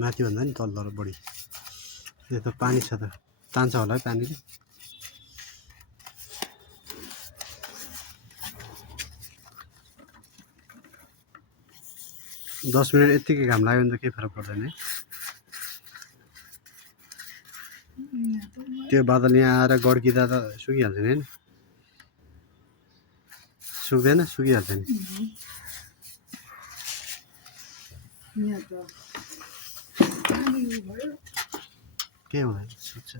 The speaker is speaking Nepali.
माथिभन्दा नि तल बढी यो त पानी छ त तान्छ होला है पानीले 10 मिनट यतिकै घाम लाग्यो भने त केही फरक पर्दैन है त्यो बादल यहाँ आएर गड्किँदा त सुकिहाल्छ नि हैन सुक्दैन सुकिहाल्छ नि के हुँदैन सुक्छ